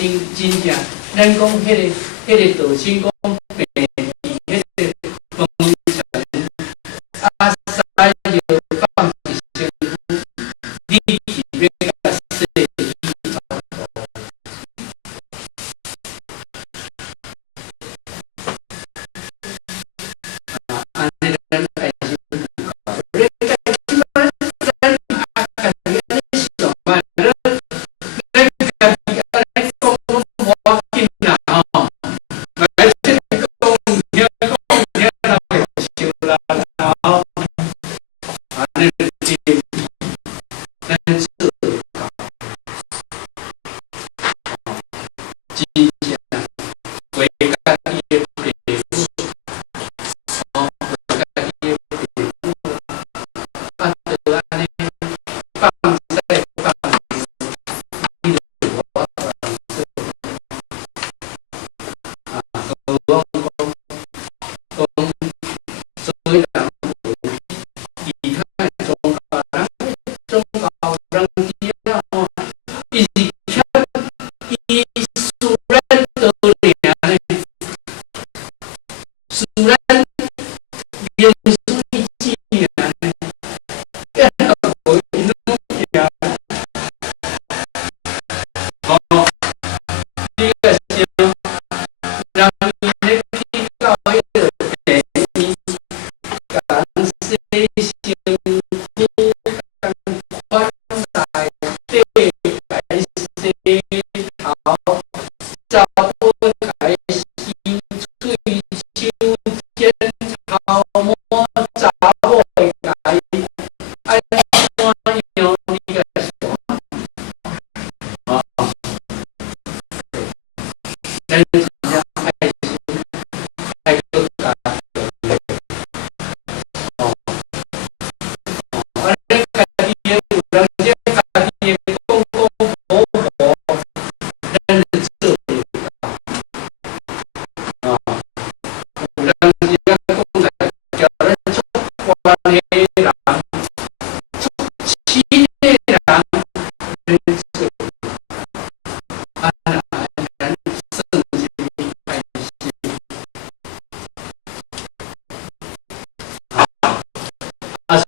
真正，咱讲迄个道生讲病伫迄个风尘啊，使着放一身躯，你去要甲说伊走路。安尼咱爱心你甲即摆咱啊，家己安尼想嘛，咱家己安尼讲无要紧啦吼。来这个讲听人会笑啦吼，安尼就咱做真正为家己的皮肤。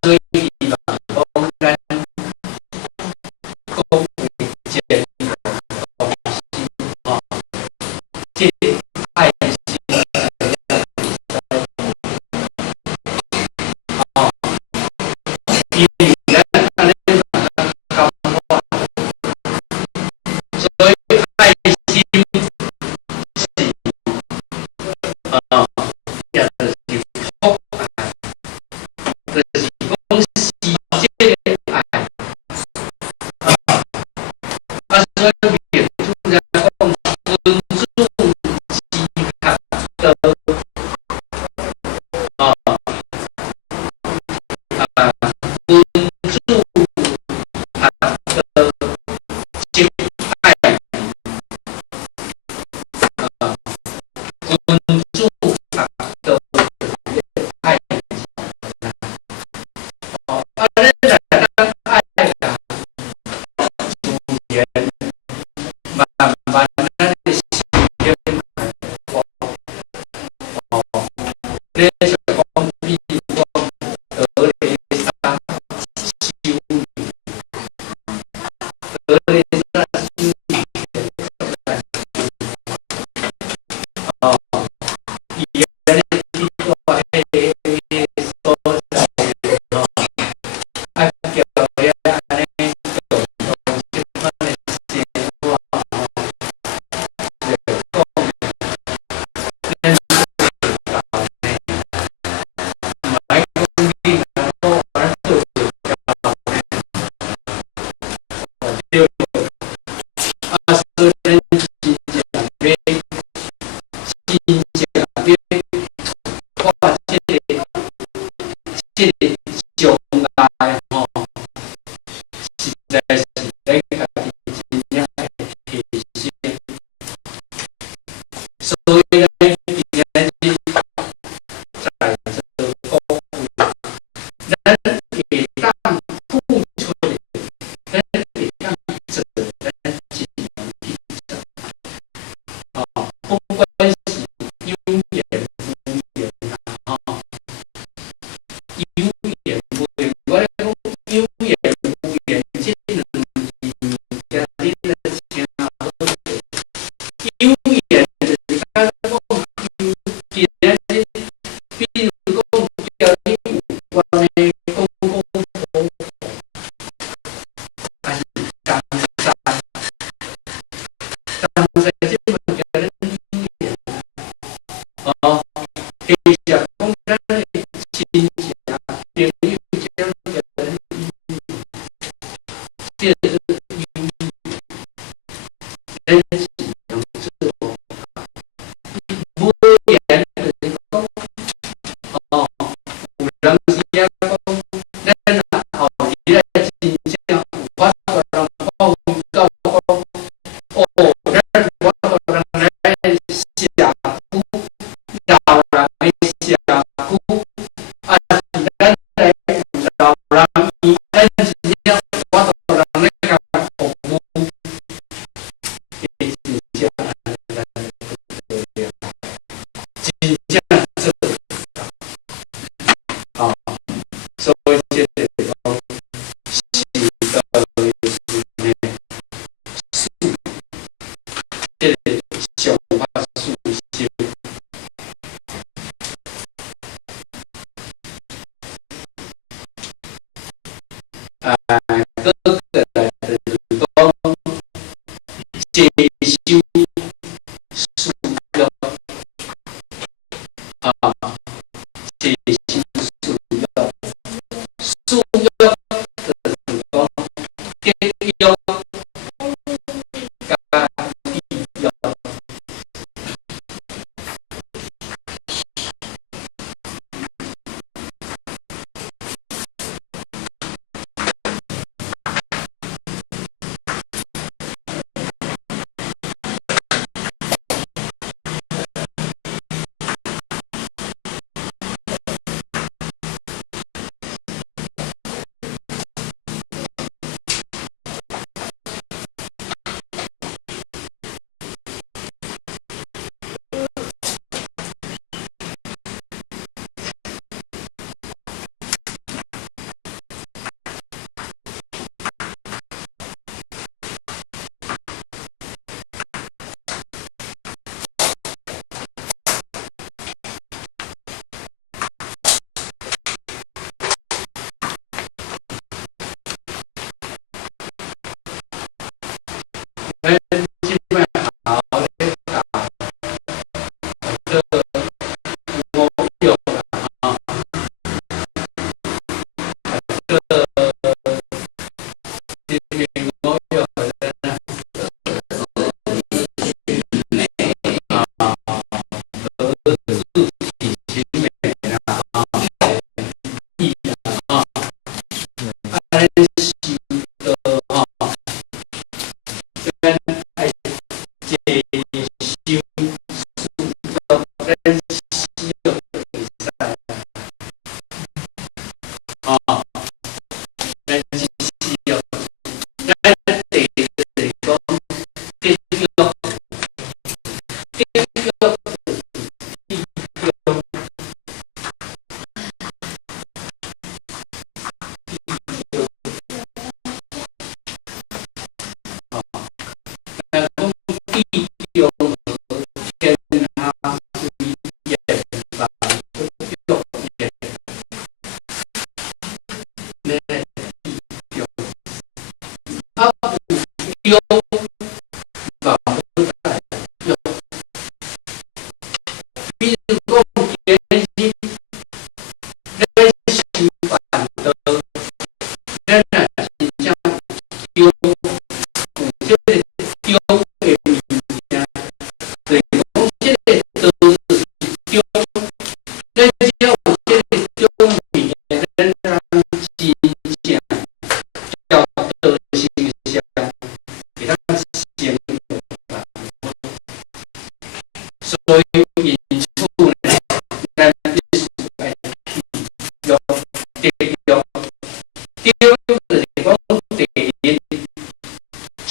所以嘛，讲咱讲为健康心吼，即爱心哦，因为咱安尼感化，所以爱心是也就是福爱，就是。但在这么个人哦，给下空间的亲家领域这样的人，这是人性能自我不言的讲哦，有人是讲人啊，后伊来真正我所人讲到讲哦，人我所人来下苦，老人的下苦。啊，是咱来老人伊咱真正我都人咧甲服务，真正真正做啊，所以这个讲是道理是呢，这个想法事实啊，个个来就是讲接受事实啊，接受事实，事实就是讲结约甲契约。咱即摆好咧教个无用啊，个这个无用的啊，和自体亲美啊，意啊，安心的啊，跟爱接受人需要比赛啊，人需要，咱第一是讲结约，结约，那讲必要和天下为严防用也，那有啊有防不在有，比如讲前期咱修办的，咱啊真正有这个丢的物件，就是讲这个都是丢，咱只要有这个丢物件，咱让真正叫做形象，给咱形容吧。所以因此呢，咱必须爱丢丢丢，就是讲第一。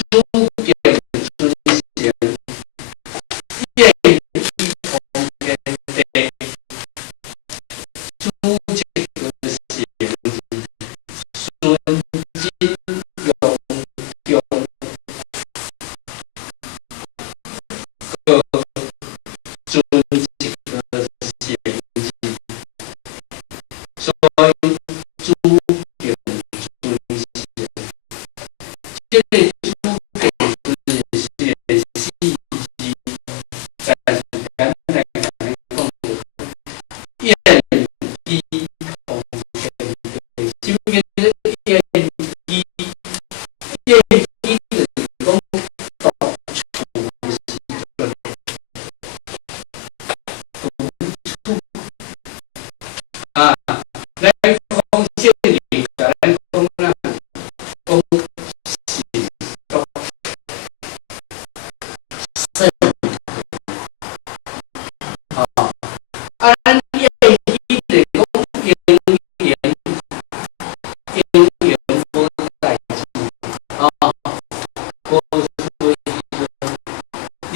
主见遵行，愿意同天地，主见遵行，顺金用用，各遵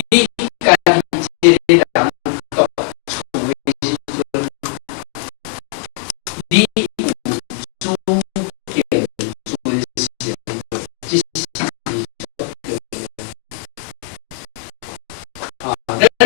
你家己一个人独处的时阵，你有主见遵循，这是你所对的。啊，咱